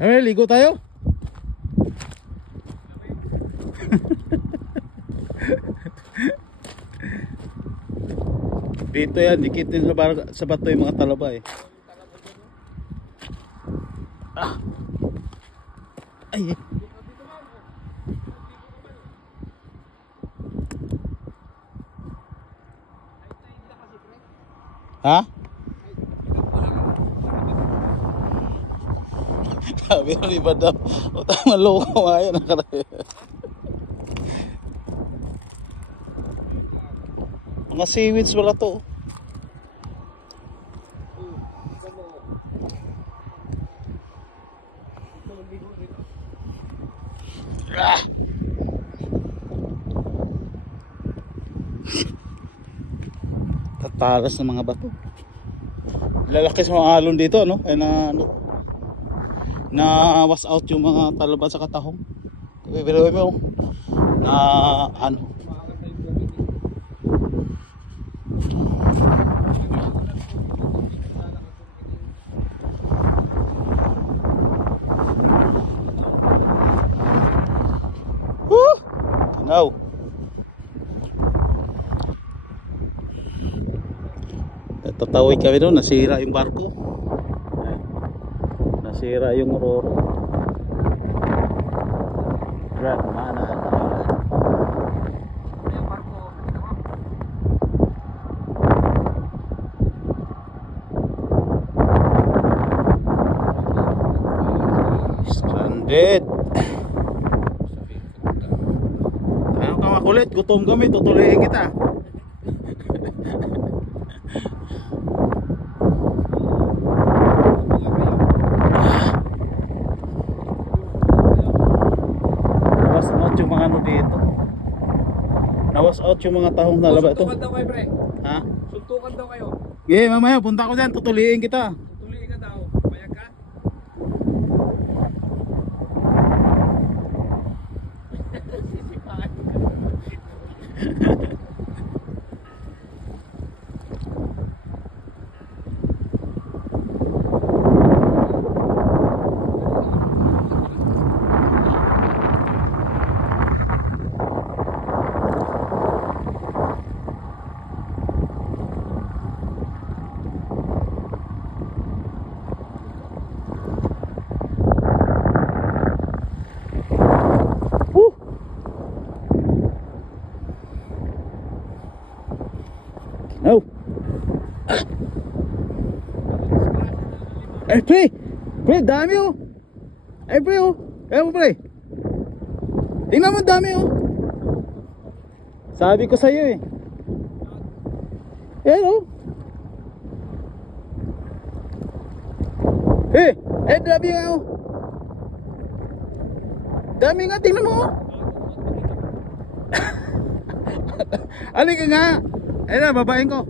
Hey, ligo tayo. Dito yan, dikitin sa bato yung mga talaba eh. Ah. Ay. Ha? Sabi ko ni Badam, o tama loko ngayon. Mga seaweeds wala to. Ah. Tatalas ng mga bato. Lalaki sa mga alon dito, no? Ay na was out yung mga talaba sa katahong. Pero mo na ano. No. Tatawid kami doon, nasira yung barko. Nasira yung roro. Brad, mana? Stranded. Ano ka makulit? Gutom kami, tutuloyin kita. Yung mga ano dito. Nawas out yung mga tahong talaba ito. Suntukan daw kayo, pre. Ha? Suntukan daw kayo. Yeah, mamaya punta ko dyan, tutuliin kita. Tutuloy ka daw. Payag ka? Sisipahan ka. No. Eh, pre, dami oh. Eh, pre oh. Eh, pre. Tingnan mo, dami oh. Sabi ko sa'yo eh. Eh, oh. Dami nga oh. Dami nga, tingnan mo oh. Halika nga. Ayun na, babain ko.